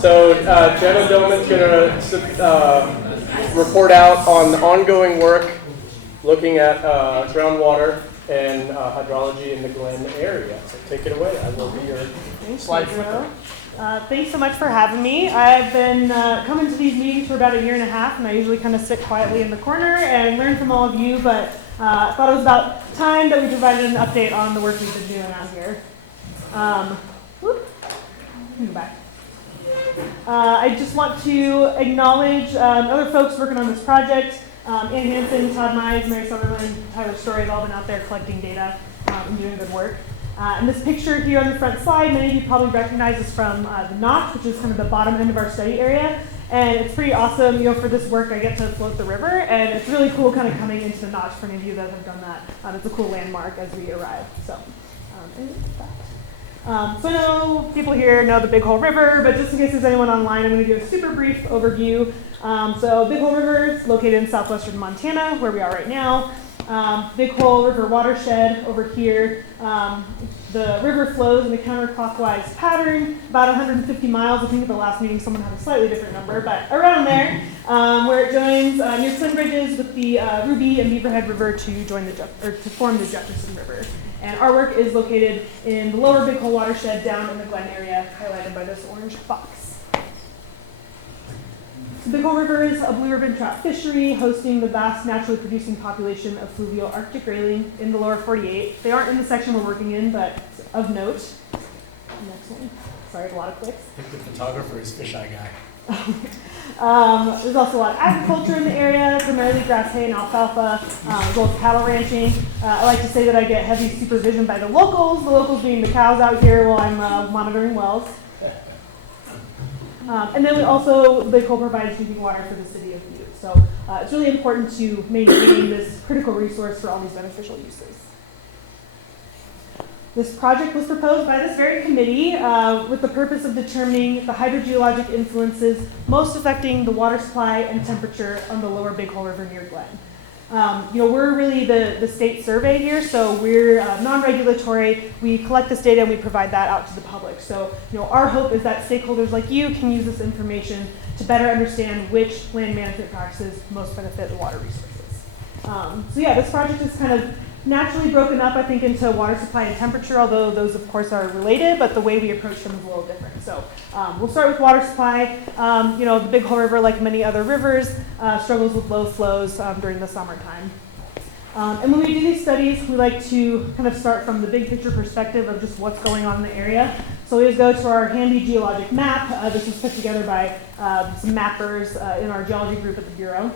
So Jenna Dohman's going to report out on ongoing work looking at groundwater and hydrology in the Glen area. So take it away. I will be your slide flipper. Thanks so much for having me. I've been coming to these meetings for about 1.5 years, and I usually kind of sit quietly in the corner and learn from all of you, but I thought it was about time that we provided an update on the work we've been doing out here. Go back. I just want to acknowledge other folks working on this project. Ann Hansen, Todd Mize, Mary Sutherland, Tyler Story have all been out there collecting data and doing good work. And this picture here on the front slide, many of you probably recognize this from the notch, which is kind of the bottom end of our study area. And it's pretty awesome, for this work I get to float the river, and it's really cool kind of coming into the notch for any of you that have done that. It's a cool landmark as we arrive. So I know people here know the Big Hole River, but just in case there's anyone online, I'm going to do a super brief overview. So Big Hole River is located in southwestern Montana, where we are right now. Big Hole River watershed over here. The river flows in a counterclockwise pattern, about 150 miles. I think at the last meeting someone had a slightly different number, but around there, where it joins near Twin Bridges with the Ruby and Beaverhead River to form the Jefferson River. And our work is located in the lower Big Hole watershed down in the Glen area, highlighted by this orange box. The Big Hole River is a blue ribbon trout fishery hosting the vast naturally producing population of fluvial Arctic grayling in the lower 48. They aren't in the section we're working in, but of note. Next one. Sorry, a lot of clicks. I think the photographer is fisheye guy. There's also a lot of agriculture in the area, primarily grass, hay, and alfalfa, as well as cattle ranching. I like to say that I get heavy supervision by the locals being the cows out here while I'm monitoring wells. And then we also, Big Hole provides drinking water for the city of Butte. So it's really important to maintain this critical resource for all these beneficial uses. This project was proposed by this very committee with the purpose of determining the hydrogeologic influences most affecting the water supply and temperature on the lower Big Hole River near Glen. We're really the state survey here, so we're non-regulatory. We collect this data and we provide that out to the public. So, our hope is that stakeholders like you can use this information to better understand which land management practices most benefit the water resources. This project is kind of naturally broken up, I think, into water supply and temperature, although those, of course, are related, but the way we approach them is a little different. So we'll start with water supply. The Big Hole River, like many other rivers, struggles with low flows during the summertime. And when we do these studies, we like to kind of start from the big picture perspective of just what's going on in the area. So we always go to our handy geologic map. This was put together by some mappers in our geology group at the Bureau.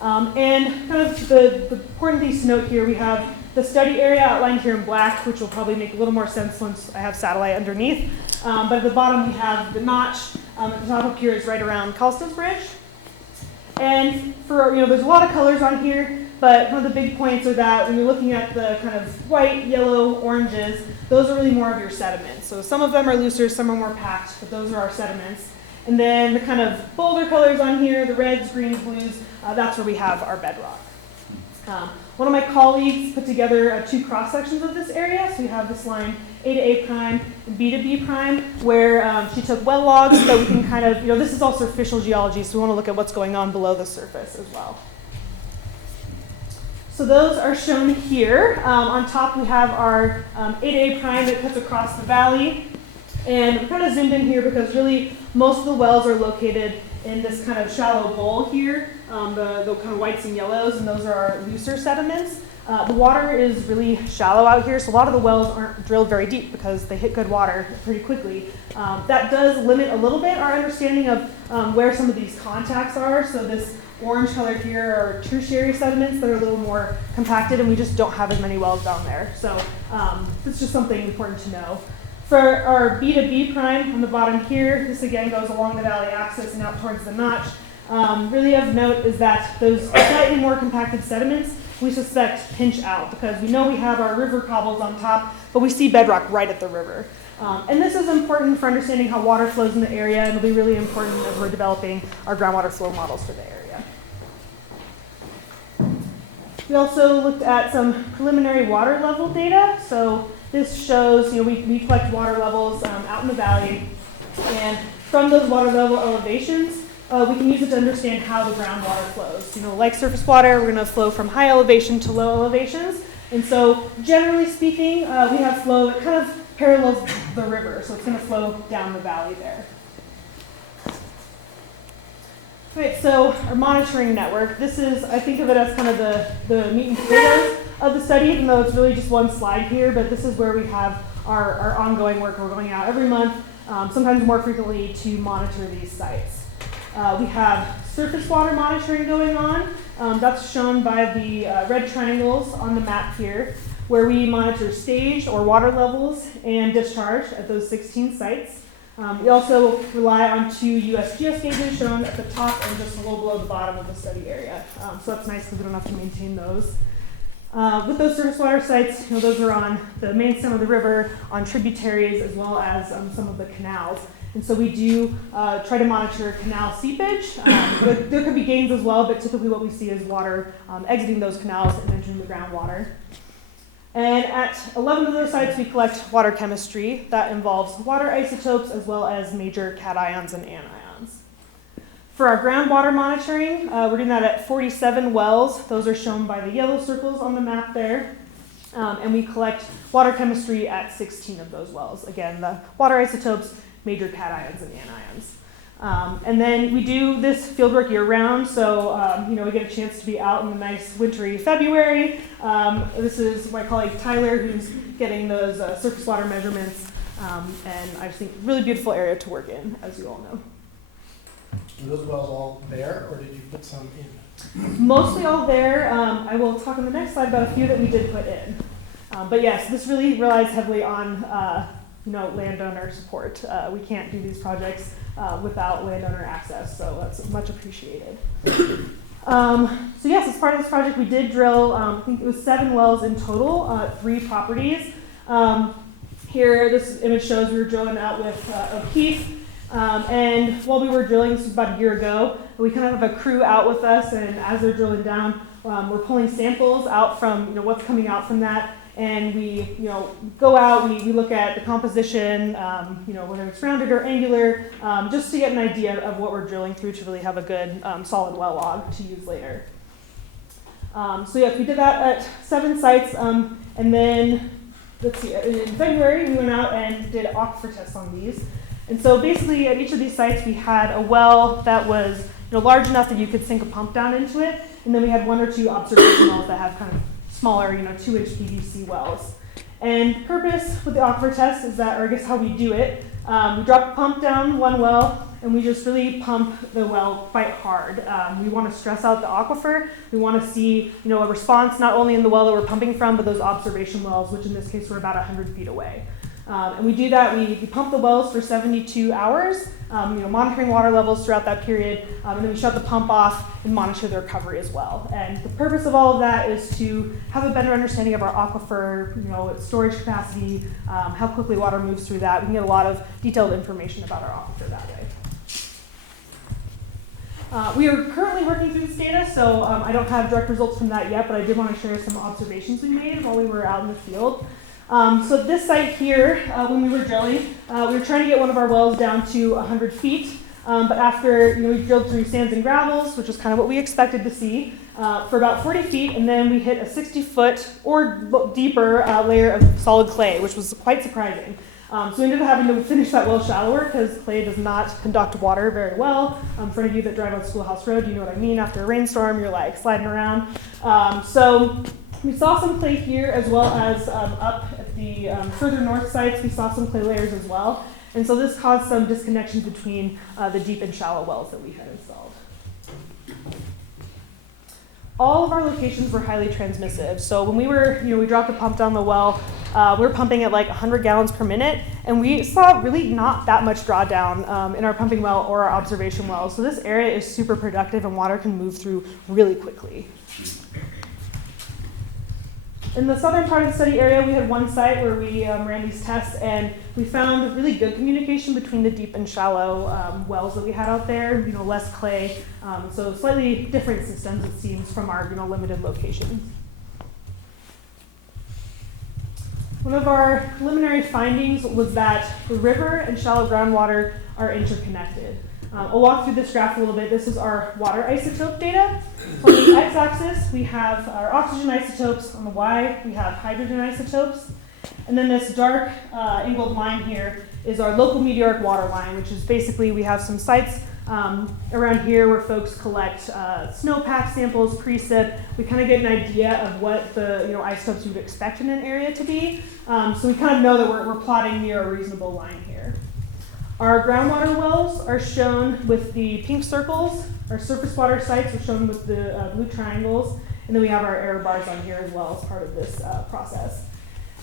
And kind of the important things to note here, we have the study area outlined here in black, which will probably make a little more sense once I have satellite underneath. But at the bottom we have the notch. At the top up here is right around Colston's Bridge. And for, there's a lot of colors on here, but one of the big points are that when you're looking at the kind of white, yellow, oranges, those are really more of your sediments. So some of them are looser, some are more packed, but those are our sediments. And then the kind of bolder colors on here, the reds, greens, blues, that's where we have our bedrock. One of my colleagues put together 2 cross sections of this area. So we have this line A to A prime and B to B prime, where she took well logs so that we can kind of, this is all surficial geology, so we want to look at what's going on below the surface as well. So those are shown here. On top we have our A to A prime that cuts across the valley. And we kind of zoomed in here because really most of the wells are located in this kind of shallow bowl here, the kind of whites and yellows, and those are our looser sediments. The water is really shallow out here, so a lot of the wells aren't drilled very deep because they hit good water pretty quickly. That does limit a little bit our understanding of where some of these contacts are. So this orange color here are tertiary sediments that are a little more compacted, and we just don't have as many wells down there. So it's just something important to know. For our B to B prime on the bottom here, this again goes along the valley axis and out towards the notch. Really of note is that those slightly more compacted sediments we suspect pinch out because we know we have our river cobbles on top, but we see bedrock right at the river. And this is important for understanding how water flows in the area, and it'll be really important as we're developing our groundwater flow models for the area. We also looked at some preliminary water level data. So this shows, we collect water levels out in the valley. And from those water level elevations, we can use it to understand how the groundwater flows. Like surface water, we're going to flow from high elevation to low elevations. And so generally speaking, we have flow that kind of parallels the river. So it's going to flow down the valley there. Right, so our monitoring network, this is, I think of it as kind of the meat and potatoes of the study, even though it's really just one slide here, but this is where we have our ongoing work. We're going out every month, sometimes more frequently, to monitor these sites. We have surface water monitoring going on. That's shown by the red triangles on the map here, where we monitor stage or water levels and discharge at those 16 sites. We also rely on 2 US geostages shown at the top and just a little below the bottom of the study area. So that's nice because we don't have to maintain those. With those surface water sites, those are on the main stem of the river, on tributaries, as well as some of the canals. And so we do try to monitor canal seepage. There could be gains as well, but typically what we see is water exiting those canals and entering the groundwater. And at 11 of those sites, we collect water chemistry that involves water isotopes as well as major cations and anions. For our groundwater monitoring, we're doing that at 47 wells. Those are shown by the yellow circles on the map there. And we collect water chemistry at 16 of those wells. Again, the water isotopes, major cations and anions. And then we do this fieldwork year-round, so we get a chance to be out in the nice wintry February. This is my colleague Tyler, who's getting those surface water measurements, and I just think really beautiful area to work in, as you all know. Are those wells all there, or did you put some in? Mostly all there. I will talk on the next slide about a few that we did put in. But yes, this really relies heavily on landowner support. We can't do these projects without landowner access, so that's much appreciated. So yes, as part of this project, we did drill, I think it was 7 wells in total, 3 properties. Here, this image shows we were drilling out with O'Keefe, and while we were drilling, this was about a year ago, we kind of have a crew out with us, and as they're drilling down, we're pulling samples out from what's coming out from that. And we, go out, we look at the composition, whether it's rounded or angular, just to get an idea of what we're drilling through to really have a good solid well log to use later. So yes, we did that at 7 sites, and then, let's see, in February we went out and did aquifer tests on these. And so basically at each of these sites we had a well that was large enough that you could sink a pump down into it, and then we had 1 or 2 observation wells that have kind of smaller, 2-inch PVC wells. And purpose with the aquifer test is that, or I guess how we do it, we drop a pump down one well, and we just really pump the well quite hard. We want to stress out the aquifer. We want to see, a response not only in the well that we're pumping from, but those observation wells, which in this case were about 100 feet away. And we do that, we pump the wells for 72 hours, monitoring water levels throughout that period, and then we shut the pump off and monitor the recovery as well. And the purpose of all of that is to have a better understanding of our aquifer, its storage capacity, how quickly water moves through that. We can get a lot of detailed information about our aquifer that way. We are currently working through this data, so I don't have direct results from that yet, but I did want to share some observations we made while we were out in the field. So this site here, when we were drilling, we were trying to get one of our wells down to 100 feet. But after we drilled through sands and gravels, which is kind of what we expected to see, for about 40 feet, and then we hit a 60-foot or deeper layer of solid clay, which was quite surprising. So we ended up having to finish that well shallower because clay does not conduct water very well. For any of you that drive on Schoolhouse Road, you know what I mean. After a rainstorm, you're like sliding around. So we saw some clay here, as well as up at the further north sites, we saw some clay layers as well. And so this caused some disconnections between the deep and shallow wells that we had installed. All of our locations were highly transmissive. So when we were, we dropped a pump down the well, we were pumping at like 100 gallons per minute, and we saw really not that much drawdown in our pumping well or our observation wells. So this area is super productive, and water can move through really quickly. In the southern part of the study area, we had one site where we ran these tests, and we found really good communication between the deep and shallow wells that we had out there, less clay, so slightly different systems, it seems, from our limited locations. One of our preliminary findings was that the river and shallow groundwater are interconnected. I'll walk through this graph a little bit. This is our water isotope data. So on the x-axis, we have our oxygen isotopes. On the y, we have hydrogen isotopes. And then this dark angled line here is our local meteoric water line, which is basically we have some sites around here where folks collect snowpack samples, precip. We kind of get an idea of what the isotopes you would expect in an area to be. So we kind of know that we're plotting near a reasonable line here. Our groundwater wells are shown with the pink circles. Our surface water sites are shown with the blue triangles. And then we have our error bars on here as well as part of this process.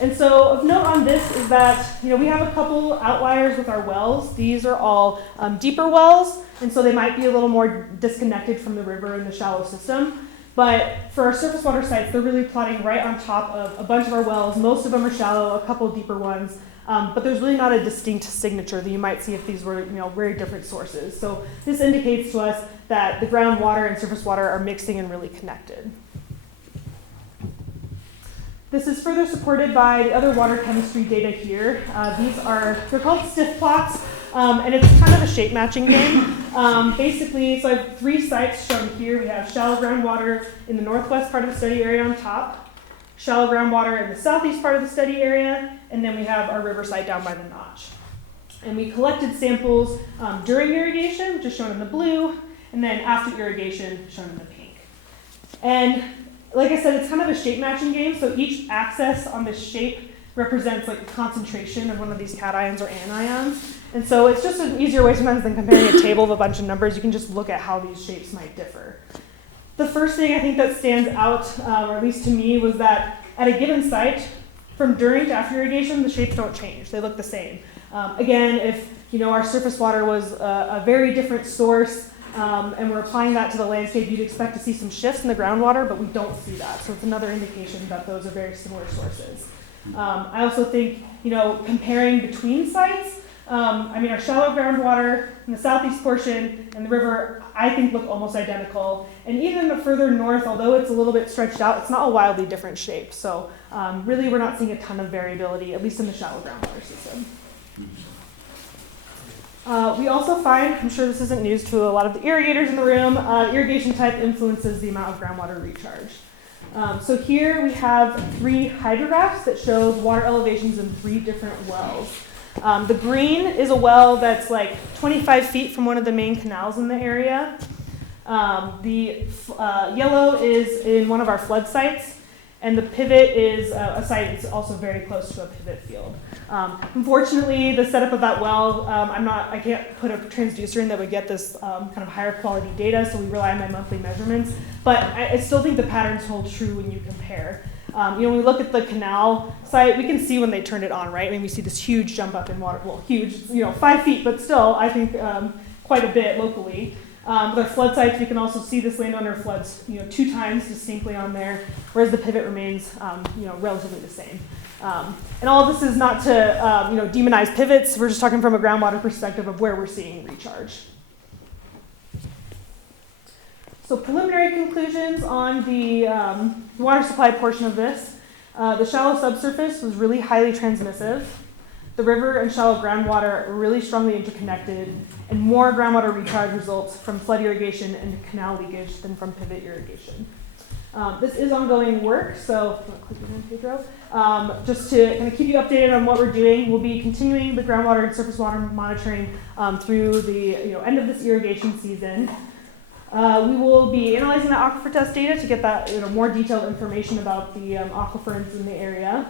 And so of note on this is that we have a couple outliers with our wells. These are all deeper wells, and so they might be a little more disconnected from the river in the shallow system. But for our surface water sites, they're really plotting right on top of a bunch of our wells. Most of them are shallow, a couple deeper ones. But there's really not a distinct signature that you might see if these were very different sources. So this indicates to us that the groundwater and surface water are mixing and really connected. This is further supported by the other water chemistry data here. They're called stiff plots, and it's kind of a shape matching game. Basically, so I have 3 sites shown here. We have shallow groundwater in the northwest part of the study area on top, shallow groundwater in the southeast part of the study area, and then we have our river site down by the notch. And we collected samples during irrigation, which is shown in the blue, and then after irrigation, shown in the pink. And like I said, it's kind of a shape matching game, so each axis on this shape represents like a concentration of one of these cations or anions. And so it's just an easier way sometimes than comparing a table of a bunch of numbers. You can just look at how these shapes might differ. The first thing I think that stands out, or at least to me, was that at a given site, from during to after irrigation, the shapes don't change. They look the same. Again, if our surface water was a very different source, and we're applying that to the landscape, you'd expect to see some shifts in the groundwater, but we don't see that. So it's another indication that those are very similar sources. I also think, comparing between sites, our shallow groundwater in the southeast portion and the river, I think look almost identical. And even the further north, although it's a little bit stretched out, it's not a wildly different shape. So really, we're not seeing a ton of variability, at least in the shallow groundwater system. We also find, I'm sure this isn't news to a lot of the irrigators in the room, irrigation type influences the amount of groundwater recharge. So here we have 3 hydrographs that show water elevations in 3 different wells. The green is a well that's like 25 feet from one of the main canals in the area. The yellow is in one of our flood sites, and the pivot is a site that's also very close to a pivot field. Unfortunately, the setup of that well, I can't put a transducer in that would get this kind of higher quality data, so we rely on my monthly measurements. But I still think the patterns hold true when you compare. When we look at the canal site, we can see when they turned it on, right? We see this huge jump up in water, well, huge, 5 feet, but still, I think quite a bit locally. With our flood sites, we can also see this landowner floods, 2 times distinctly on there, whereas the pivot remains, relatively the same. And all of this is not to, demonize pivots. We're just talking from a groundwater perspective of where we're seeing recharge. So preliminary conclusions on the water supply portion of this. The shallow subsurface was really highly transmissive. The river and shallow groundwater are really strongly interconnected, and more groundwater recharge results from flood irrigation and canal leakage than from pivot irrigation. This is ongoing work, so click it in, Pedro. Just to kind of keep you updated on what we're doing, we'll be continuing the groundwater and surface water monitoring through the end of this irrigation season. We will be analyzing the aquifer test data to get that more detailed information about the aquifers in the area.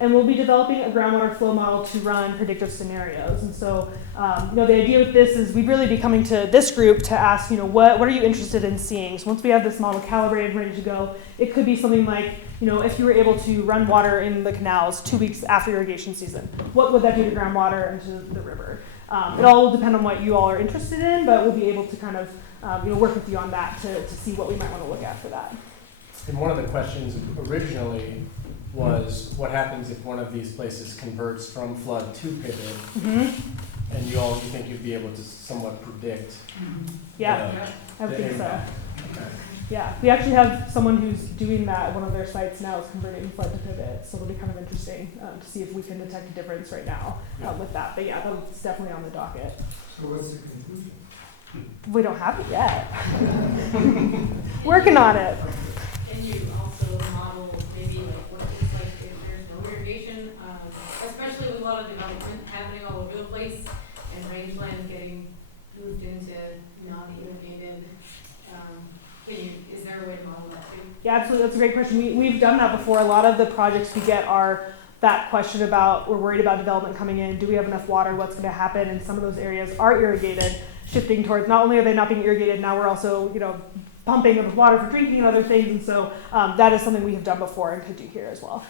And we'll be developing a groundwater flow model to run predictive scenarios. And so, the idea with this is we'd really be coming to this group to ask, what are you interested in seeing? So once we have this model calibrated, ready to go, it could be something like, if you were able to run water in the canals 2 weeks after irrigation season, what would that do to groundwater and to the river? It all will depend on what you all are interested in, but we'll be able to kind of, work with you on that to see what we might want to look at for that. And one of the questions originally was what happens if one of these places converts from flood to pivot, and you think you'd be able to somewhat predict I would think so. Okay. Yeah, we actually have someone who's doing that at one of their sites now, is converting flood to pivot, so it'll be kind of interesting to see if we can detect a difference right now with that. But yeah, that's definitely on the docket. So what's the conclusion? We don't have it yet. Working on it. Can you also model maybe like what it looks like if there's no irrigation, especially with a lot of development happening all over the place and rangeland getting moved into non-irrigated? Is there a way to model that too? Yeah, absolutely. That's a great question. We've done that before. A lot of the projects we get are that question about, we're worried about development coming in. Do we have enough water? What's going to happen? And some of those areas are irrigated, shifting towards, not only are they not being irrigated, now we're also, pumping them with water for drinking and other things. And so that is something we have done before and could do here as well.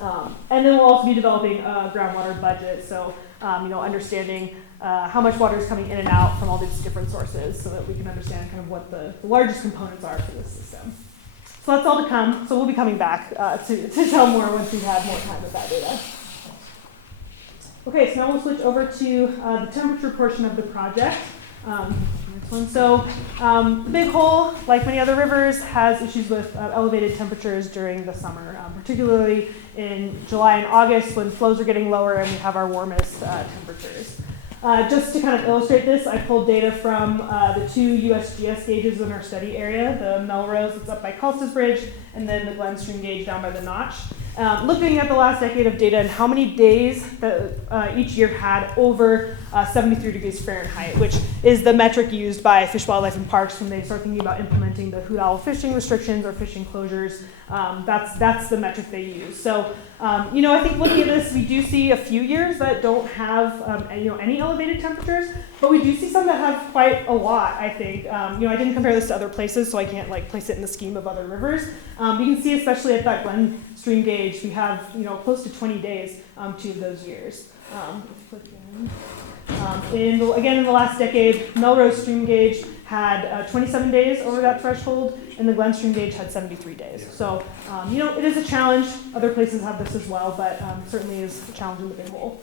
And then we'll also be developing a groundwater budget. So, understanding how much water is coming in and out from all these different sources so that we can understand kind of what the largest components are for this system. So that's all to come. So we'll be coming back to tell more once we've had more time with that data. Okay, so now we'll switch over to the temperature portion of the project. Next one. So the Big Hole, like many other rivers, has issues with elevated temperatures during the summer, particularly in July and August when flows are getting lower and we have our warmest temperatures. Just to kind of illustrate this, I pulled data from the two USGS gauges in our study area, the Melrose that's up by Culs's Bridge, and then the Glen stream gauge down by the Notch. Looking at the last decade of data and how many days that each year had over 73 degrees Fahrenheit, which is the metric used by Fish, Wildlife, and Parks when they start thinking about implementing the hoot owl fishing restrictions or fishing closures. That's the metric they use. So, I think looking at this, we do see a few years that don't have any elevated temperatures, but we do see some that have quite a lot, I think. I didn't compare this to other places, so I can't place it in the scheme of other rivers. You can see, especially at that Glen stream gauge, we have close to 20 days 2 of those years. In the last decade, Melrose stream gauge had 27 days over that threshold, and the Glen stream gauge had 73 days. So, it is a challenge. Other places have this as well, but certainly is a challenge in the Big Hole.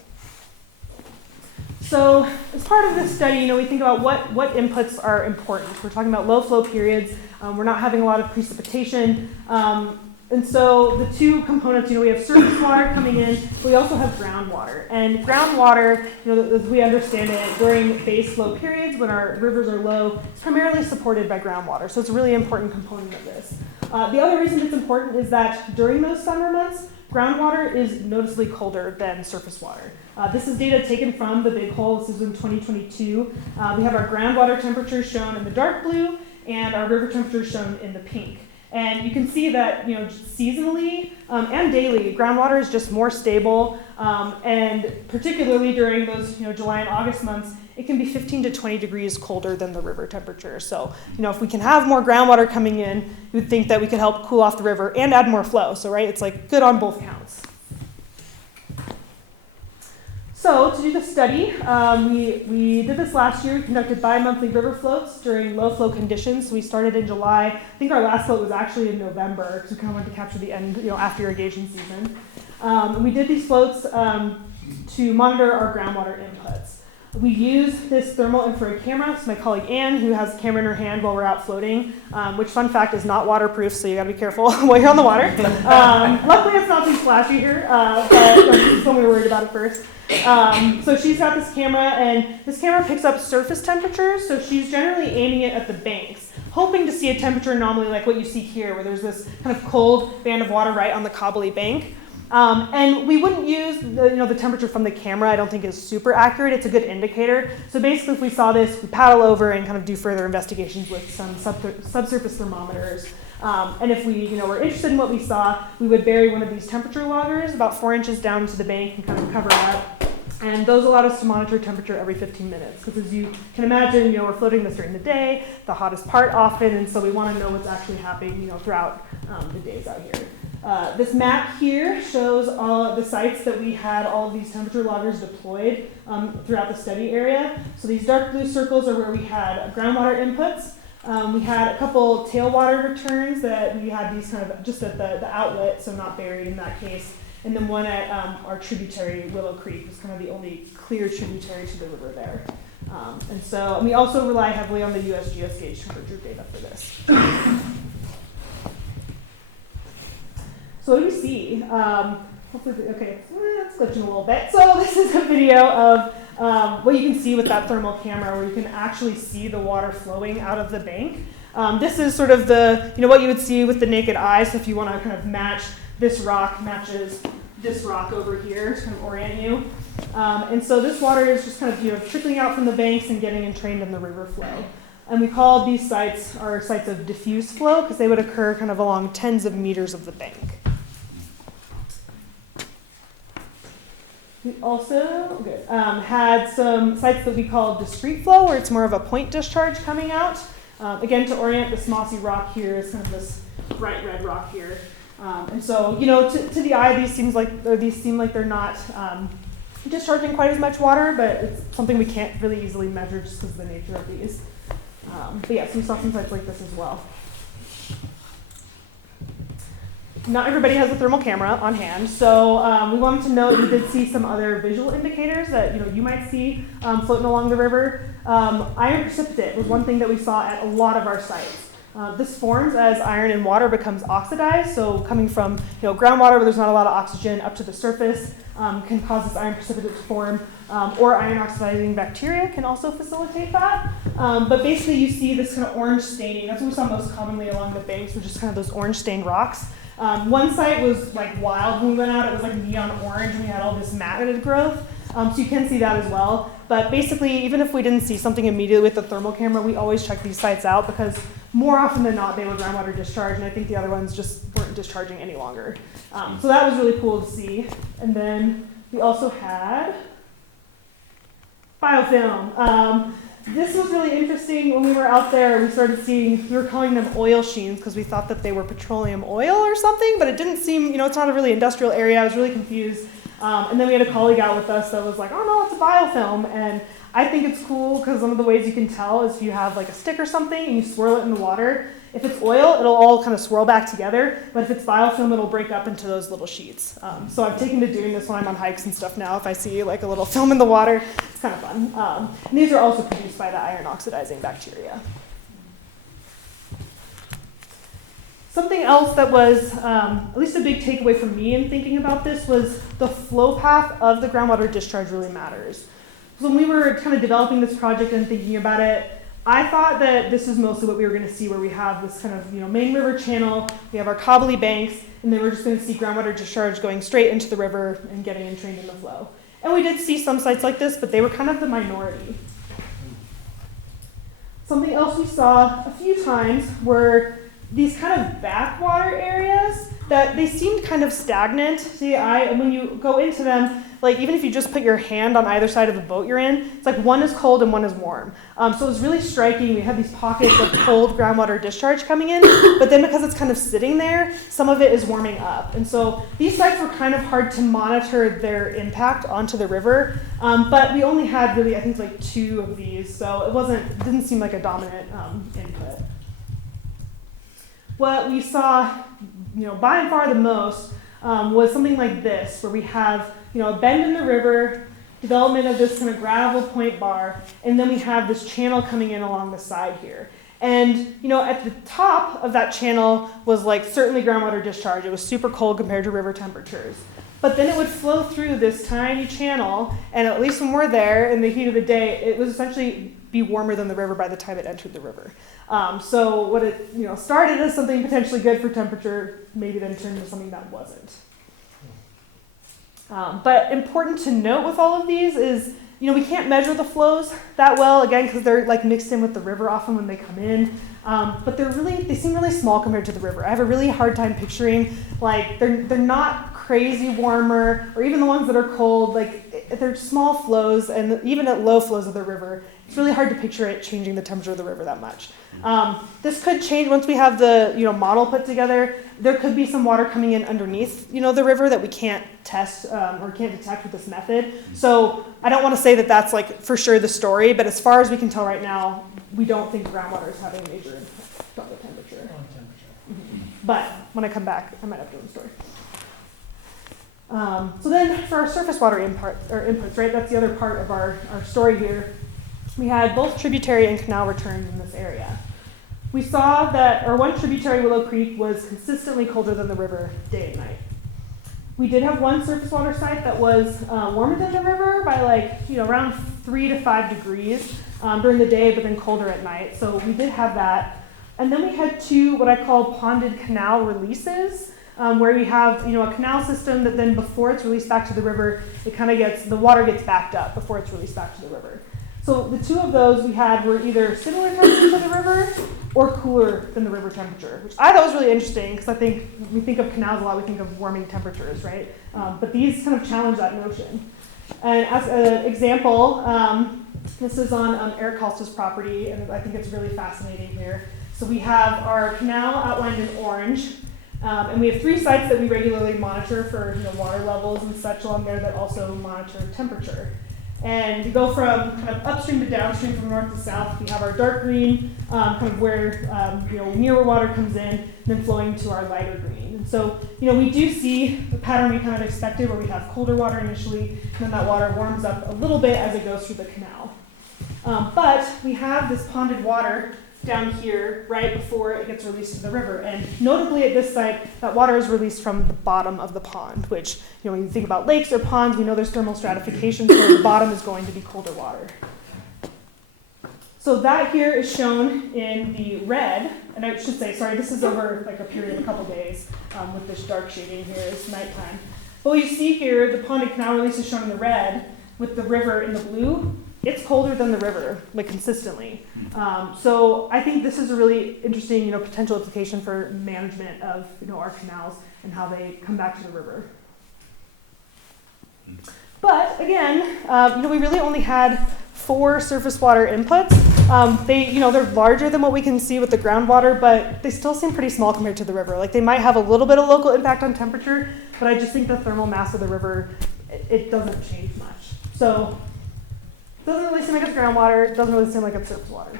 So, as part of this study, we think about what inputs are important. We're talking about low flow periods. We're not having a lot of precipitation. And so the two components, we have surface water coming in, but we also have groundwater. And groundwater, as we understand it, during base flow periods when our rivers are low, it's primarily supported by groundwater. So it's a really important component of this. The other reason it's important is that during those summer months, groundwater is noticeably colder than surface water. This is data taken from the Big Hole. This is in 2022. We have our groundwater temperatures shown in the dark blue and our river temperatures shown in the pink. And you can see that, seasonally and daily, groundwater is just more stable. And particularly during those, July and August months, it can be 15 to 20 degrees colder than the river temperature. So, if we can have more groundwater coming in, you would think that we could help cool off the river and add more flow. So, right, it's good on both counts. So to do the study, we did this last year. We conducted bi-monthly river floats during low flow conditions. We started in July. I think our last float was actually in November because we kind of wanted to capture the end, after irrigation season. And we did these floats to monitor our groundwater inputs. We use this thermal infrared camera. It's my colleague Anne, who has the camera in her hand while we're out floating, which, fun fact, is not waterproof, so you gotta be careful while you're on the water. Luckily, it's not too splashy here, but that's when we were worried about it first. So she's got this camera, and this camera picks up surface temperatures, so she's generally aiming it at the banks, hoping to see a temperature anomaly like what you see here, where there's this kind of cold band of water right on the cobbly bank. And we wouldn't use the temperature from the camera. I don't think is super accurate. It's a good indicator. So basically, if we saw this, we paddle over and kind of do further investigations with some subsurface thermometers. And if we were interested in what we saw, we would bury one of these temperature loggers about 4 inches down to the bank and kind of cover it up. And those allowed us to monitor temperature every 15 minutes. Because as you can imagine, we're floating this during the day, the hottest part often, and so we want to know what's actually happening, throughout the days out here. This map here shows all the sites that we had all of these temperature loggers deployed throughout the study area. So these dark blue circles are where we had groundwater inputs. We had a couple tailwater returns that we had these kind of just at the outlet, so not buried in that case. And then one at our tributary, Willow Creek, was kind of the only clear tributary to the river there. And we also rely heavily on the USGS gauge temperature data for this. So what do we see? Hopefully, okay, it's glitching a little bit. So this is a video of what you can see with that thermal camera, where you can actually see the water flowing out of the bank. This is sort of what you would see with the naked eye. So if you want to kind of match this rock matches this rock over here to kind of orient you. And so this water is just kind of trickling out from the banks and getting entrained in the river flow. And we call these sites our sites of diffuse flow because they would occur kind of along tens of meters of the bank. We also had some sites that we call discrete flow, where it's more of a point discharge coming out. Again, to orient, this mossy rock here is kind of this bright red rock here. And so, to the eye, these seem like they're not discharging quite as much water, but it's something we can't really easily measure just because of the nature of these. But yeah, so we saw some sites like this as well. Not everybody has a thermal camera on hand, so we wanted to note we did see some other visual indicators that you might see floating along the river. Iron precipitate was one thing that we saw at a lot of our sites. This forms as iron and water becomes oxidized, so coming from groundwater where there's not a lot of oxygen up to the surface can cause this iron precipitate to form, or iron oxidizing bacteria can also facilitate that. But basically you see this kind of orange staining. That's what we saw most commonly along the banks, were just kind of those orange stained rocks. One site was like wild when we went out. It was like neon orange and we had all this matted growth. So you can see that as well. But basically, even if we didn't see something immediately with the thermal camera, we always check these sites out because more often than not, they were groundwater discharge, and I think the other ones just weren't discharging any longer. So that was really cool to see. And then we also had biofilm. This was really interesting. When we were out there, we were calling them oil sheens because we thought that they were petroleum oil or something, but it didn't seem, it's not a really industrial area. I was really confused. And then we had a colleague out with us that was like, oh no, it's a biofilm. And I think it's cool because one of the ways you can tell is if you have like a stick or something and you swirl it in the water. If it's oil, it'll all kind of swirl back together. But if it's biofilm, it'll break up into those little sheets. So I've taken to doing this when I'm on hikes and stuff now. If I see like a little film in the water, it's kind of fun. And these are also produced by the iron oxidizing bacteria. Something else that was at least a big takeaway for me in thinking about this was the flow path of the groundwater discharge really matters. So when we were kind of developing this project and thinking about it, I thought that this is mostly what we were going to see, where we have this kind of main river channel, we have our cobbly banks, and then we're just going to see groundwater discharge going straight into the river and getting entrained in the flow. And we did see some sites like this, but they were kind of the minority. Something else we saw a few times were these kind of backwater areas that they seemed kind of stagnant to the eye, and when you go into them, like even if you just put your hand on either side of the boat you're in, it's like one is cold and one is warm. So it was really striking. We had these pockets of cold groundwater discharge coming in, but then because it's kind of sitting there, some of it is warming up. And so these sites were kind of hard to monitor their impact onto the river, but we only had really, I think, like 2 of these, so it didn't seem like a dominant input. What we saw, by and far the most was something like this, where we have, a bend in the river, development of this kind of gravel point bar, and then we have this channel coming in along the side here. And, at the top of that channel was like certainly groundwater discharge. It was super cold compared to river temperatures. But then it would flow through this tiny channel, and at least when we're there in the heat of the day, it would essentially be warmer than the river by the time it entered the river. So what it started as something potentially good for temperature, maybe then turned into something that wasn't. But important to note with all of these is, we can't measure the flows that well, again, because they're like mixed in with the river often when they come in. But they seem really small compared to the river. I have a really hard time picturing, like, they're not crazy warmer, or even the ones that are cold, like, they're small flows, and even at low flows of the river, it's really hard to picture it changing the temperature of the river that much. This could change once we have the model put together. There could be some water coming in underneath the river that we can't test or can't detect with this method. So I don't want to say that that's like for sure the story, but as far as we can tell right now, we don't think groundwater is having a major impact on the temperature. But when I come back, I might have to do the story. So then for our surface water inputs, right, that's the other part of our story here. we had both tributary and canal returns in this area. We saw that our one tributary, Willow Creek, was consistently colder than the river day and night. We did have one surface water site that was warmer than the river by around 3 to 5 degrees during the day, but then colder at night. So we did have that. And then we had two what I call ponded canal releases, where we have a canal system that then before it's released back to the river, the water gets backed up before it's released back to the river. So the two of those we had were either similar temperature to the river or cooler than the river temperature, which I thought was really interesting because I think we think of canals a lot, we think of warming temperatures, right? But these kind of challenge that notion. And as an example, this is on Eric Halsta's property, and I think it's really fascinating here. So we have our canal outlined in orange, and we have 3 sites that we regularly monitor for water levels and such along there that also monitor temperature. And we go from kind of upstream to downstream, from north to south. We have our dark green, kind of where near where water comes in, and then flowing to our lighter green. And so we do see the pattern we kind of expected, where we have colder water initially, and then that water warms up a little bit as it goes through the canal. But we have this ponded water down here right before it gets released to the river. And notably at this site, that water is released from the bottom of the pond, which, when you think about lakes or ponds, we know there's thermal stratification, so the bottom is going to be colder water. So that here is shown in the red, and I should say, sorry, this is over a period of a couple days with this dark shading here, it's nighttime. But what you see here, the ponded canal release is shown in the red, with the river in the blue. It's colder than the river, consistently. So I think this is a really interesting, potential implication for management of, our canals and how they come back to the river. But again, we really only had 4 surface water inputs. They're larger than what we can see with the groundwater, but they still seem pretty small compared to the river. They might have a little bit of local impact on temperature, but I just think the thermal mass of the river, it doesn't change much. So it doesn't really seem like it's groundwater. It doesn't really seem like it's surface water.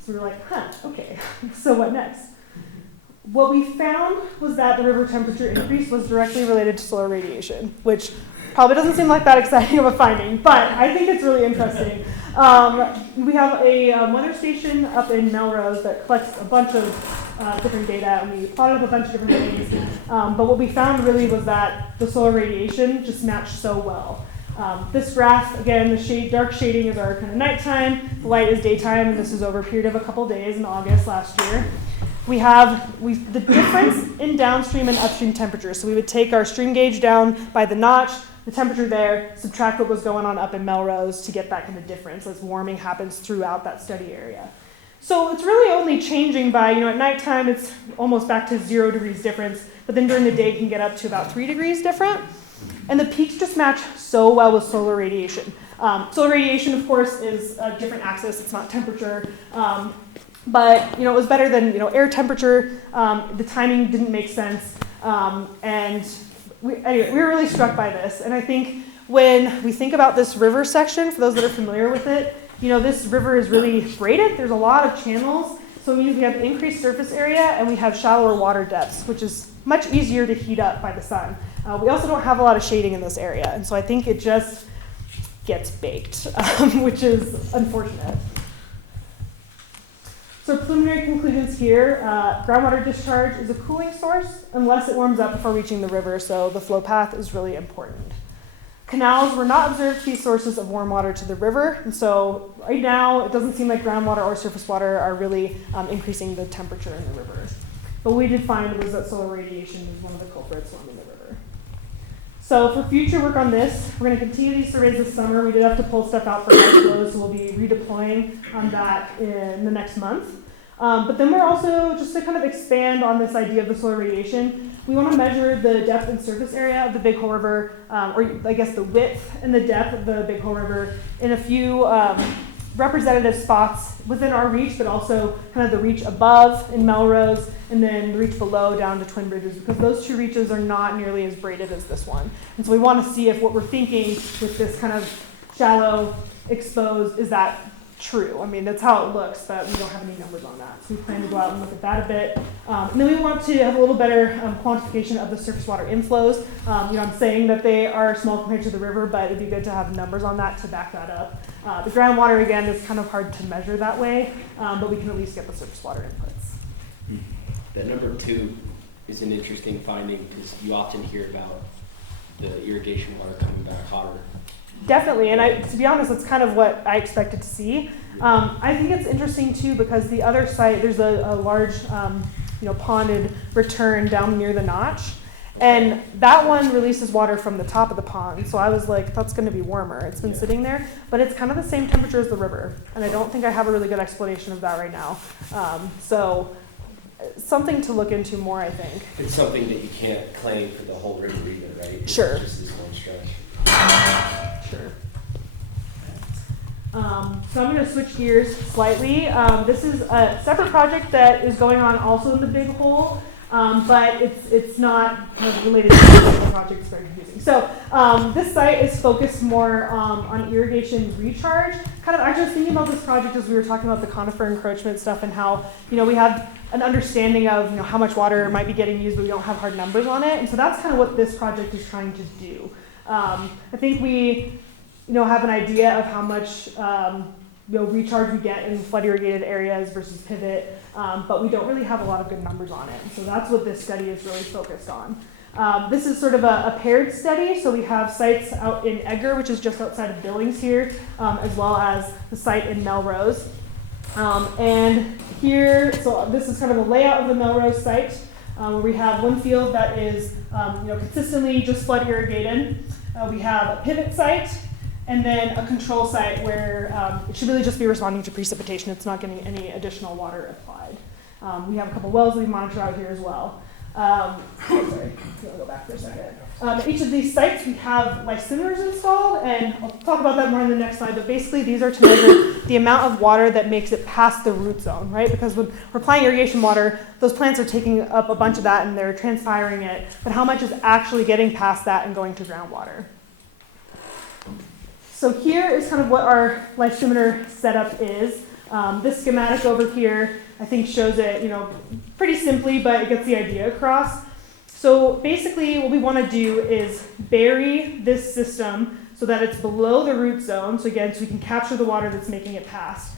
So we were like, okay, so what next? What we found was that the river temperature increase was directly related to solar radiation, which probably doesn't seem like that exciting of a finding, but I think it's really interesting. We have a weather station up in Melrose that collects a bunch of different data, and we plotted up a bunch of different things. But what we found really was that the solar radiation just matched so well. This graph, again, the dark shading is our kind of nighttime, the light is daytime, and this is over a period of a couple days in August last year. We have the difference in downstream and upstream temperature. So we would take our stream gauge down by the notch, the temperature there, subtract what was going on up in Melrose to get that kind of difference as warming happens throughout that study area. So it's really only changing by, at nighttime it's almost back to 0 degrees difference, but then during the day it can get up to about 3 degrees different. And the peaks just match so well with solar radiation. Solar radiation, of course, is a different axis. It's not temperature. But it was better than air temperature. The timing didn't make sense. And we were really struck by this. And I think when we think about this river section, for those that are familiar with it, this river is really braided. There's a lot of channels. So it means we have increased surface area and we have shallower water depths, which is much easier to heat up by the sun. We also don't have a lot of shading in this area, and so I think it just gets baked, which is unfortunate. So preliminary conclusions here, groundwater discharge is a cooling source unless it warms up before reaching the river, so the flow path is really important. Canals were not observed to be sources of warm water to the river, and so right now it doesn't seem like groundwater or surface water are really increasing the temperature in the river. But what we did find was that solar radiation is one of the culprits warming the river. So for future work on this, we're going to continue these surveys this summer. We did have to pull stuff out for ice flows, so we'll be redeploying on that in the next month. But then we're also, just to kind of expand on this idea of the solar radiation, we want to measure the depth and surface area of the Big Hole River, or I guess the width and the depth of the Big Hole River in a few representative spots within our reach, but also kind of the reach above in Melrose, and then the reach below down to Twin Bridges, because those 2 reaches are not nearly as braided as this one. And so we want to see if what we're thinking with this kind of shallow, exposed, is that true? I mean, that's how it looks, but we don't have any numbers on that. So we plan to go out and look at that a bit. And then we want to have a little better quantification of the surface water inflows. I'm saying that they are small compared to the river, but it'd be good to have numbers on that to back that up. The groundwater, again, is kind of hard to measure that way, but we can at least get the surface water inputs. That number 2 is an interesting finding because you often hear about the irrigation water coming back hotter. Definitely, and to be honest, that's kind of what I expected to see. I think it's interesting too because the other site, there's a large, ponded return down near the notch, and that one releases water from the top of the pond. So I was like, that's going to be warmer. It's been sitting there, but it's kind of the same temperature as the river, and I don't think I have a really good explanation of that right now. So something to look into more, I think. It's something that you can't claim for the whole river either, right? It's Sure. just this one stretch. Sure. So I'm going to switch gears slightly. This is a separate project that is going on also in the Big Hole, but it's not kind of related to the project. It's very confusing. So this site is focused more on irrigation recharge. Kind of, I was thinking about this project as we were talking about the conifer encroachment stuff and how we have an understanding of how much water might be getting used, but we don't have hard numbers on it. And so that's kind of what this project is trying to do. I think we have an idea of how much recharge we get in flood irrigated areas versus pivot, but we don't really have a lot of good numbers on it. So that's what this study is really focused on. This is sort of a paired study, so we have sites out in Edgar, which is just outside of Billings here, as well as the site in Melrose. And here, so this is kind of a layout of the Melrose site, where we have one field that is consistently just flood irrigated. We have a pivot site, and then a control site where it should really just be responding to precipitation. It's not getting any additional water applied. We have a couple wells we monitor out here as well. Sorry, I'll go back for a second. At each of these sites, we have lysimeters installed, and I'll talk about that more in the next slide, but basically these are to measure the amount of water that makes it past the root zone, right? Because when we're applying irrigation water, those plants are taking up a bunch of that and they're transpiring it, but how much is actually getting past that and going to groundwater? So here is kind of what our lysimeter setup is. This schematic over here, I think, shows it, pretty simply, but it gets the idea across. So basically what we want to do is bury this system so that it's below the root zone. So again, so we can capture the water that's making it past.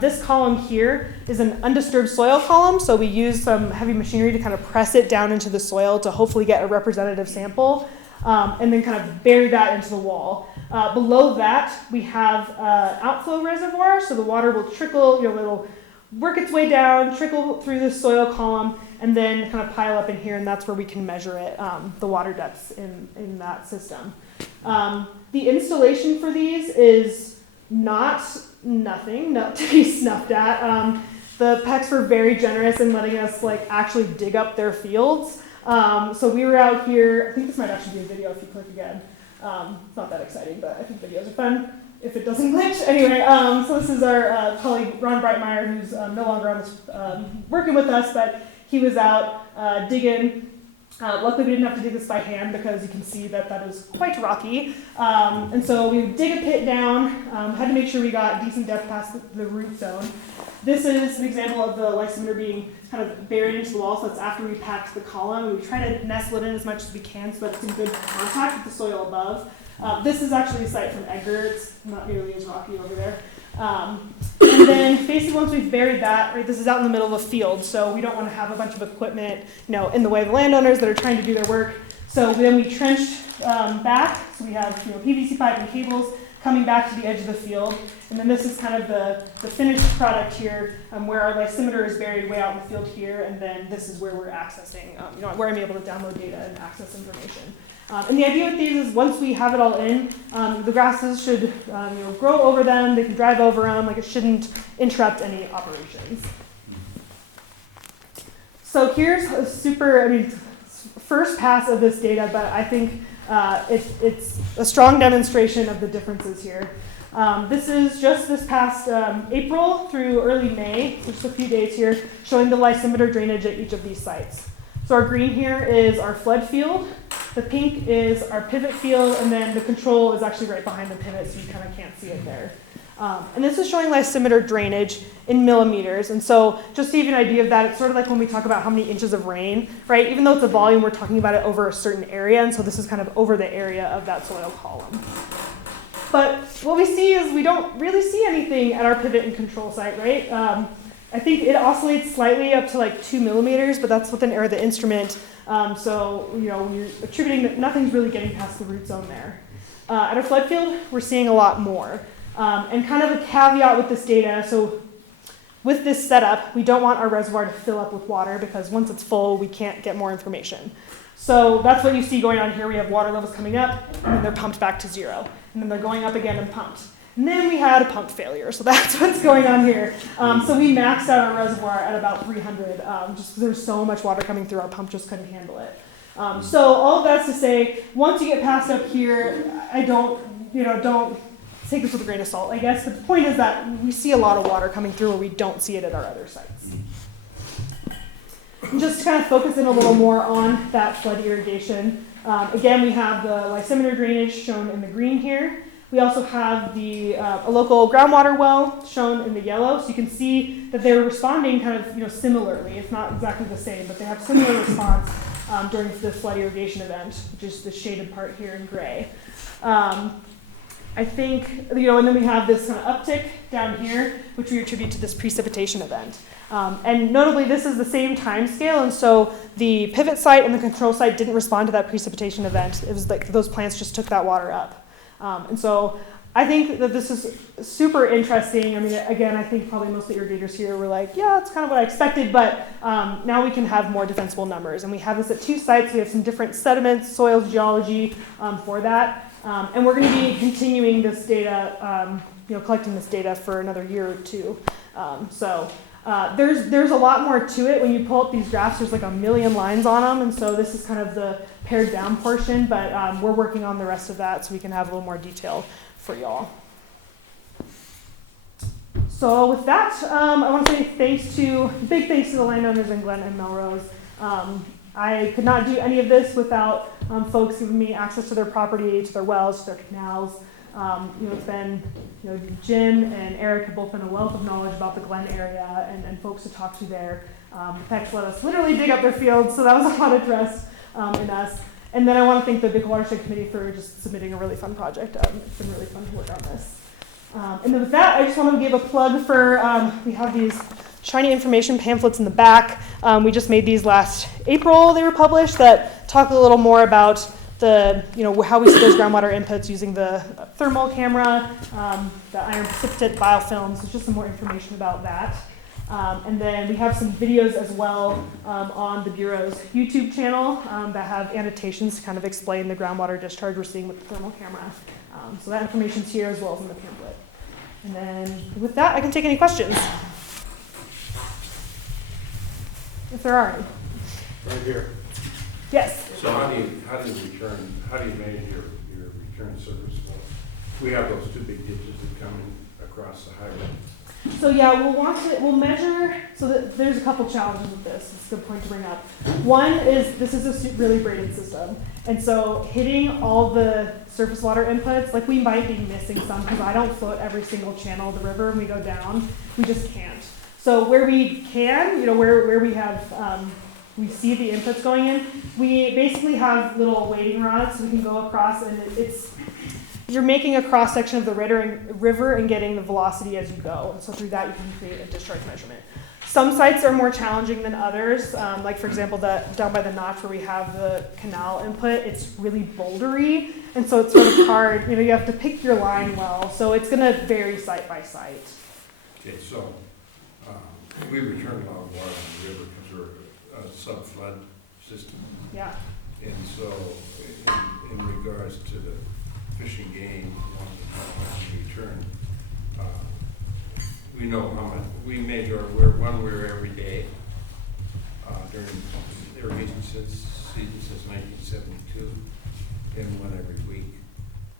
This column here is an undisturbed soil column. So we use some heavy machinery to kind of press it down into the soil to hopefully get a representative sample, and then kind of bury that into the wall. Below that, we have outflow reservoir. So the water will trickle, it'll work its way down, trickle through this soil column, and then kind of pile up in here, and that's where we can measure it, the water depths in that system. The installation for these is nothing to be snuffed at. The Pecks were very generous in letting us actually dig up their fields. So we were out here, I think this might actually be a video if you click again. It's not that exciting, but I think videos are fun if it doesn't glitch. Anyway, so this is our colleague Ron Breitmeyer, who's no longer on this, working with us, but he was out digging. Luckily, we didn't have to dig this by hand because you can see that is quite rocky. And so we would dig a pit down, had to make sure we got decent depth past the root zone. This is an example of the lysimeter being kind of buried into the wall, so that's after we packed the column. We try to nestle it in as much as we can so that it's in good contact with the soil above. This is actually a site from Edgar. It's not nearly as rocky over there. And then basically once we've buried that, right, this is out in the middle of a field, so we don't want to have a bunch of equipment, in the way of the landowners that are trying to do their work. So then we trenched back, so we have PVC pipe and cables coming back to the edge of the field. And then this is kind of the finished product here, where our lysimeter is buried way out in the field here, and then this is where we're accessing, where I'm able to download data and access information. And the idea with these is once we have it all in, the grasses should grow over them, they can drive over them, it shouldn't interrupt any operations. So here's a first pass of this data, but I think it's a strong demonstration of the differences here. This is just this past April through early May, so just a few days here, showing the lysimeter drainage at each of these sites. So our green here is our flood field, the pink is our pivot field, and then the control is actually right behind the pivot, so you kind of can't see it there. And this is showing lysimeter drainage in millimeters. And so just to give you an idea of that, it's sort of like when we talk about how many inches of rain, right? Even though it's a volume, we're talking about it over a certain area. And so this is kind of over the area of that soil column. But what we see is we don't really see anything at our pivot and control site, right? I think it oscillates slightly up to like 2 millimeters, but that's within error of the instrument. So, when you're attributing that nothing's really getting past the root zone there. At our flood field, we're seeing a lot more. And kind of a caveat with this data, so with this setup, we don't want our reservoir to fill up with water because once it's full, we can't get more information. So that's what you see going on here. We have water levels coming up, and then they're pumped back to 0. And then they're going up again and pumped. And then we had a pump failure, so that's what's going on here. So we maxed out our reservoir at about 300, just because there's so much water coming through, our pump just couldn't handle it. So all of that's to say, once you get past up here, I don't take this with a grain of salt, I guess. But the point is that we see a lot of water coming through where we don't see it at our other sites. And just to kind of focus in a little more on that flood irrigation, again, we have the lysimeter drainage shown in the green here. We also have a local groundwater well shown in the yellow, so you can see that they're responding kind of similarly. It's not exactly the same, but they have similar response during the flood irrigation event, which is the shaded part here in gray. I think, and then we have this kind of uptick down here, which we attribute to this precipitation event. And notably, this is the same time scale, and so the pivot site and the control site didn't respond to that precipitation event. It was like those plants just took that water up. And so I think that this is super interesting. I mean, again, I think probably most of the irrigators here were like, yeah, that's kind of what I expected, but now we can have more defensible numbers. And we have this at 2 sites. We have some different sediments, soils, geology for that. And we're going to be continuing this data, collecting this data for another year or 2. There's a lot more to it. When you pull up these graphs, there's like a million lines on them, and so this is kind of the pared down portion, but we're working on the rest of that so we can have a little more detail for y'all. So with that, I want to say big thanks to the landowners in Glen and Melrose. I could not do any of this without folks giving me access to their property, to their wells, to their canals. It's been, Jim and Eric have both been a wealth of knowledge about the Glen area and folks to talk to there. In fact, let us literally dig up their fields, so that was a lot of trust in us. And then I want to thank the Big Watershed Committee for just submitting a really fun project. It's been really fun to work on this. And then with that, I just want to give a plug for, we have these shiny information pamphlets in the back. We just made these last April, they were published, that talk a little more about how we see those groundwater inputs using the thermal camera, the iron precipitate biofilms. There's just some more information about that. And then we have some videos as well on the Bureau's YouTube channel that have annotations to kind of explain the groundwater discharge we're seeing with the thermal camera. So that information's here as well as in the pamphlet. And then with that, I can take any questions, if there are any. Right here. Yes. So how do you manage your return service flow? We have those 2 big ditches that come in across the highway. So yeah, we'll measure, so there's a couple challenges with this. It's a good point to bring up. One is this is a really braided system. And so hitting all the surface water inputs, like we might be missing some because I don't float every single channel of the river when we go down. We just can't. So where we can, where we have, we see the inputs going in, we basically have little wading rods so we can go across, and you're making a cross section of the river and getting the velocity as you go. And so through that, you can create a discharge measurement. Some sites are more challenging than others. Like for example, down by the notch where we have the canal input, it's really bouldery. And so it's sort of hard, you have to pick your line well. So it's gonna vary site by site. Okay, so we return a lot of water from the river because we're a sub-flood system. Yeah. And so in regards to the fishing game, return, we know how much, we measure one weir every day during irrigation season since 1972, and one every week.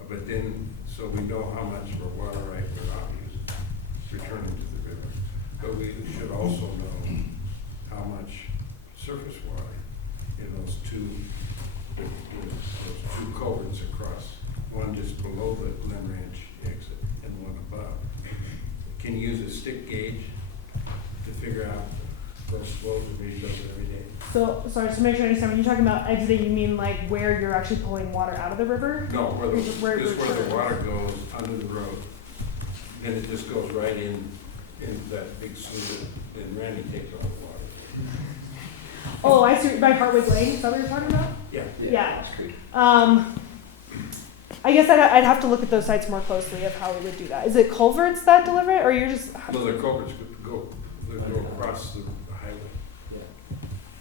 But then, so we know how much of our water right we're not using, returning to the river. But we should also know how much surface water in those two culverts across, one just below the Glen Ranch exit and one above. Can you use a stick gauge to figure out those flows, and he does it every day. So, sorry, just to make sure I understand, when you're talking about exiting, you mean like where you're actually pulling water out of the river? No, where the, Just where the water goes under the road, then it just goes right in that big sewer, then Randy takes all the water. Oh, I see, by Hartwig Lane, is that what you're talking about? Yeah. Yeah. that's great. I guess I'd have to look at those sites more closely of how we would do that. Is it culverts that deliver it, or you're just? No, the culverts go across the highway.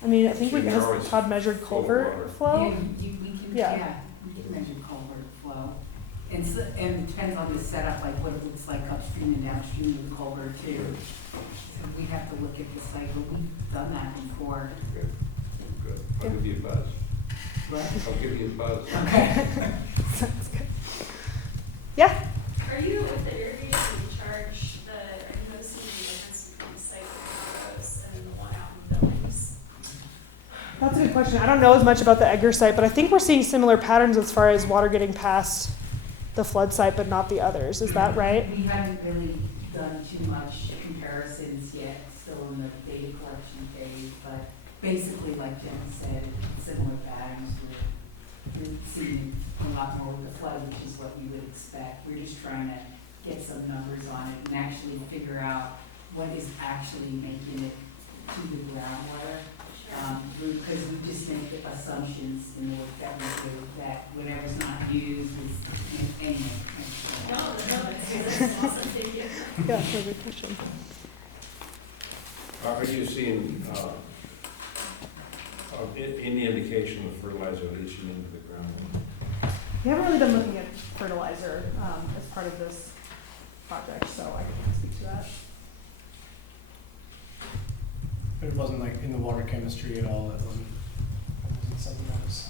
I mean, I think So we you're has always Todd measured full of water. culvert flow. Yeah, we can, Yeah. yeah, we can measure culvert flow. And so, and it depends on the setup, like what it looks like upstream and downstream of the culvert too. So we have to look at the site, but we've done that before. Good. I'll give you a buzz. What? I'll give you a buzz. Okay. Sounds good. Yeah. Are you, with the irrigation charge, are you noticing the difference between the site in Melrose and the one out in Billings? That's a good question. I don't know as much about the Edgar site, but I think we're seeing similar patterns as far as water getting past the flood site, but not the others. Is that right? We haven't really done too much comparisons yet, still in the data collection phase, but basically, like Jen said, similar patterns. We're seeing a lot more with the flood, which is what we would expect. We're just trying to get some numbers on it and actually figure out what is actually making it to the groundwater. Because we just make assumptions in the work that we do, that whatever's not used is, anyway. No, that's awesome, thank you. Yeah, that's a good question. Are you seeing any indication of fertilizer leaching into the ground? We haven't really been looking at fertilizer as part of this project, so I can speak to that. It wasn't like in the water chemistry at all, it wasn't something that was,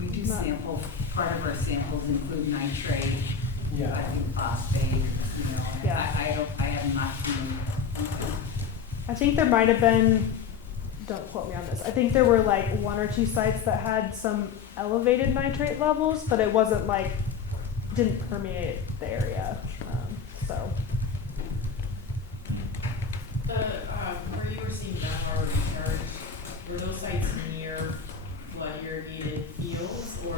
We do Not- sample, part of our samples include nitrate, I yeah. think phosphate, you know, and Yeah. I have not seen. I think there might have been, don't quote me on this, I think there were like one or two sites that had some elevated nitrate levels, but it wasn't like, didn't permeate the area, so. Where you were seeing groundwater recharge, were those sites near flood irrigated fields, or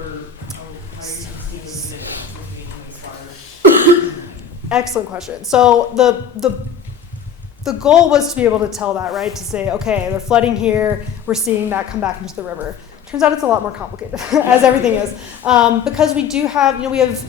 how are you continuing the wastewater? Excellent question. So the goal was to be able to tell that, right? To say, okay, they're flooding here, we're seeing that come back into the river. Turns out it's a lot more complicated, as everything is. Because we do have, we have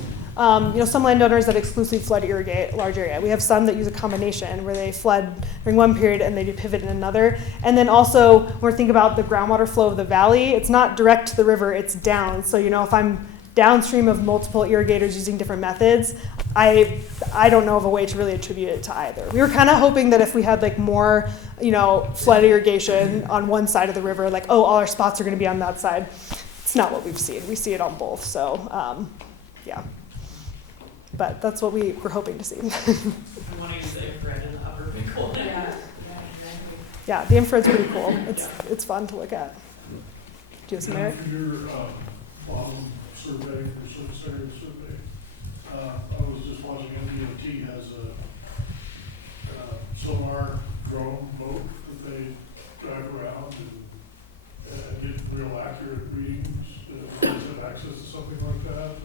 some landowners that exclusively flood irrigate a large area. We have some that use a combination where they flood during one period and they do pivot in another. And then also, when we think about the groundwater flow of the valley, it's not direct to the river, it's down. So, if I'm downstream of multiple irrigators using different methods, I don't know of a way to really attribute it to either. We were kind of hoping that if we had like more, flood irrigation on one side of the river, like, oh, all our spots are going to be on that side. It's not what we've seen. We see it on both. So, yeah. But that's what we were hoping to see. I want to use the infrared in the upper big hole. Yeah, exactly. Yeah, the infrared's pretty cool. It's fun to look at. Do you have some, Eric? For your bottom survey, your surface area survey, I was just watching MDOT has a sonar drone boat that they drive around and get real accurate readings. Do you have access to something like that? Or?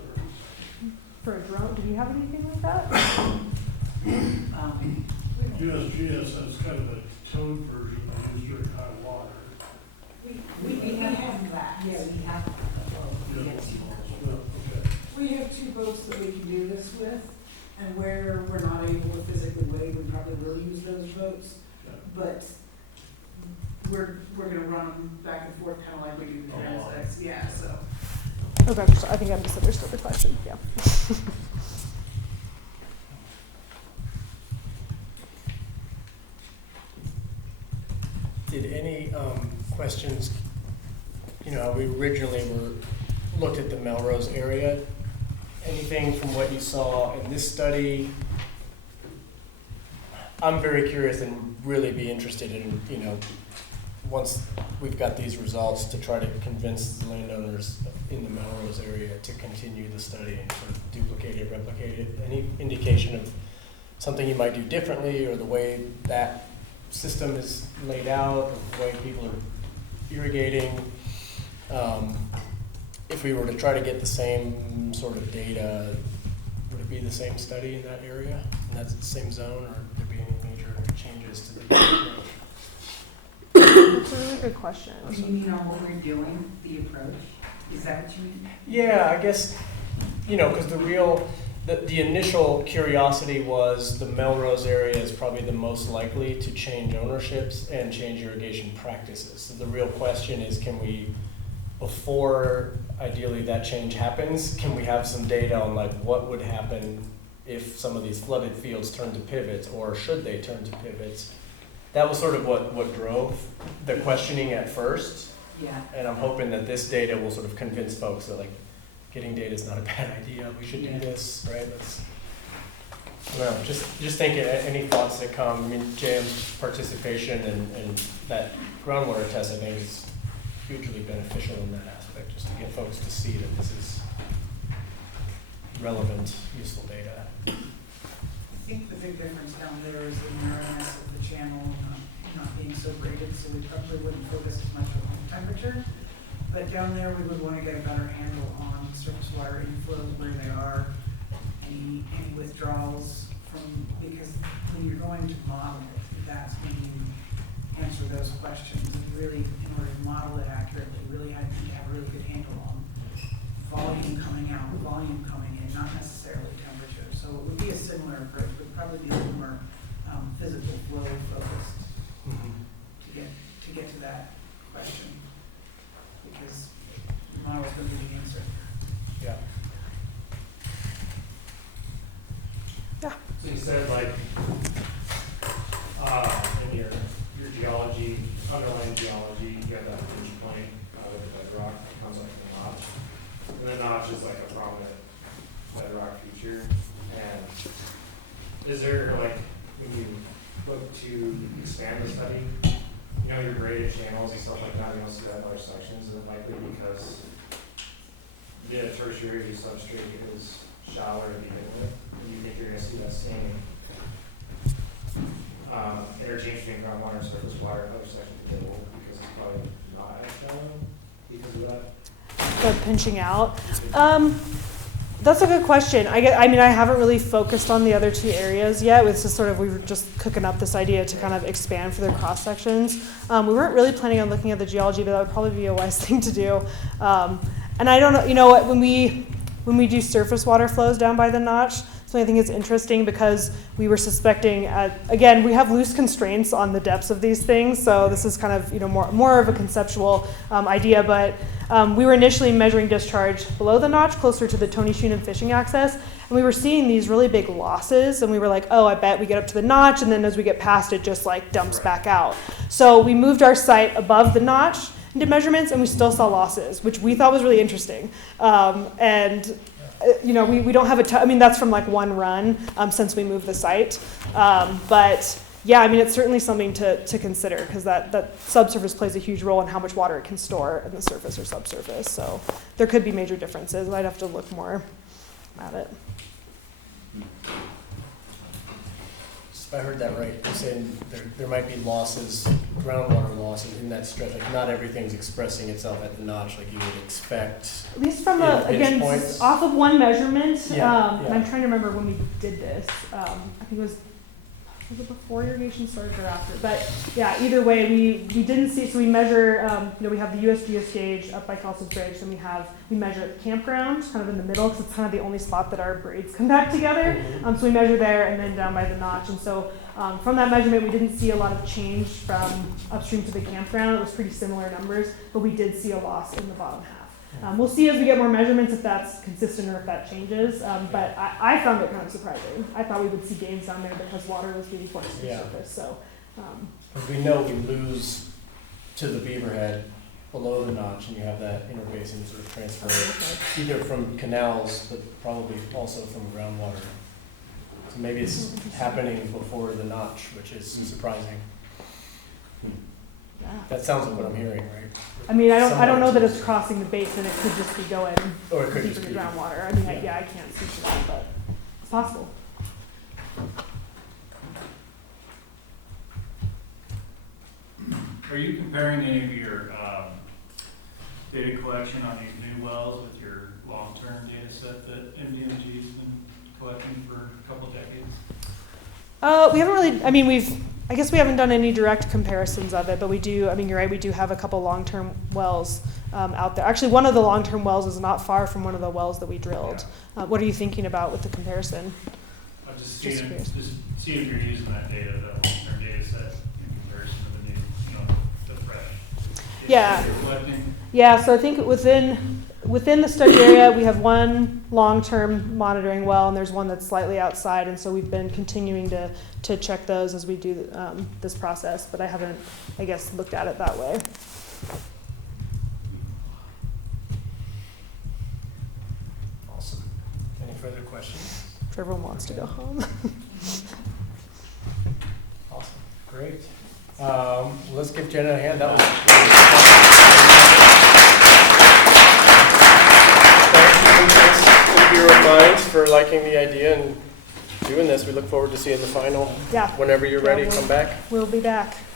For a drone, do you have anything like that? USGS has kind of a towed version they use during high water. We have that. Yeah, we have. You know, Yes. okay. We have two boats that we can do this with, and where we're not able to physically wade, we probably will use those boats. Yeah. But we're gonna run them back and forth, kinda like we do the transects, yeah, so. Okay, so I think I misunderstood the question. Yeah. Did any questions, we originally looked at the Melrose area. Anything from what you saw in this study? I'm very curious and really be interested in, once we've got these results, to try to convince the landowners in the Melrose area to continue the study and sort of duplicate it, replicate it. Any indication of something you might do differently, or the way that system is laid out, the way people are irrigating. If we were to try to get the same sort of data, would it be the same study in that area, in that same zone, or would there be any major changes to the approach? That's a really good question. Do you mean on what we're doing, the approach? Is that what you mean? Yeah, I guess, because the initial curiosity was the Melrose area is probably the most likely to change ownerships and change irrigation practices. So the real question is, can we, before ideally that change happens, can we have some data on like what would happen if some of these flooded fields turn to pivots, or should they turn to pivots? That was sort of what drove the questioning at first. Yeah. And I'm hoping that this data will sort of convince folks that like getting data is not a bad idea. We should do this, right? Just thinking, any thoughts that come. I mean, JM's participation and that groundwater test, I think, is hugely beneficial in that aspect, just to get folks to see that this is relevant, useful data. I think the big difference down there is the narrowness of the channel not being so graded, so we probably wouldn't focus as much on temperature. But down there, we would want to get a better handle on surface water inflows, where they are, any withdrawals from, because when you're going to model it, that's when you answer those questions. And really, in order to model it accurately, really had to have a really good handle on volume coming out, volume coming in, not necessarily temperature. So it would be a similar approach, but probably be a little more physical flow focused to get to that question, because the model is going to be the answer. Yeah. So you said like in your geology, underlying geology, you have that hinge point with the bedrock that comes up from the notch. And the notch is like a prominent bedrock feature. And is there like, when you look to expand the study, your graded channels and stuff like that, you don't see that in large sections? Is it likely because the tertiary substrate is shallower to begin with? And you think you're going to see that same interchange between groundwater and surface water in other sections of the world, because it's probably not as shallow because of that? The pinching out. That's a good question. I haven't really focused on the other two areas yet. It's just sort of, we were just cooking up this idea to kind of expand for their cross sections. We weren't really planning on looking at the geology, but that would probably be a wise thing to do. And I don't know, what, when we do surface water flows down by the notch, so I think it's interesting because we were suspecting, again, we have loose constraints on the depths of these things, so this is kind of more of a conceptual idea, but we were initially measuring discharge below the notch, closer to the Tony Schunen fishing access, and we were seeing these really big losses, and we were like, oh, I bet we get up to the notch, and then as we get past it, just like dumps back out. So we moved our site above the notch and did measurements, and we still saw losses, which we thought was really interesting. We don't have that's from like one run since we moved the site. But yeah, it's certainly something to consider, because that subsurface plays a huge role in how much water it can store in the surface or subsurface. So there could be major differences. I'd have to look more at it. If I heard that right, you're saying there might be losses, groundwater losses in that stretch. Like not everything's expressing itself at the notch like you would expect. At least from off of one measurement. And I'm trying to remember when we did this. I think it was it before irrigation started or after? But yeah, either way, we didn't see. So we measure. We have the USGS gauge up by Kelsey's Bridge, and we measure at the campground, kind of in the middle, because it's kind of the only spot that our braids come back together. So we measure there, and then down by the notch. And so from that measurement, we didn't see a lot of change from upstream to the campground. It was pretty similar numbers, but we did see a loss in the bottom half. We'll see as we get more measurements if that's consistent or if that changes. But I found it kind of surprising. I thought we would see gains down there because water was being forced to the surface. So, we know we lose to the beaverhead below the notch, and you have that interbasin sort of transfer, either from canals, but probably also from groundwater. So maybe it's happening before the notch, which is surprising. Yeah. That sounds like what I'm hearing, right? I don't know that it's crossing the basin. It could just be going or it could deeper just to be groundwater. I can't speak to that, but it's possible. Are you comparing any of your data collection on these new wells with your long-term data set that MDMG's been collecting for a couple of decades? We haven't really, I guess we haven't done any direct comparisons of it, but we do, you're right, we do have a couple long-term wells out there. Actually, one of the long-term wells is not far from one of the wells that we drilled. What are you thinking about with the comparison? I'm just Just seeing, curious. if you're using that data, that long-term data set in comparison to the new, the fresh data Yeah. you're collecting. Yeah, so I think within the study area, we have one long-term monitoring well, and there's one that's slightly outside, and so we've been continuing to check those as we do this process, but I haven't, I guess, looked at it that way. Awesome. Any further questions? If everyone wants to go home. Awesome. Great. Let's give Jenna a hand. That was thank you of minds for liking the idea and doing this. We look forward to seeing the final. Yeah. Whenever you're ready, Yeah, come back. We'll be back.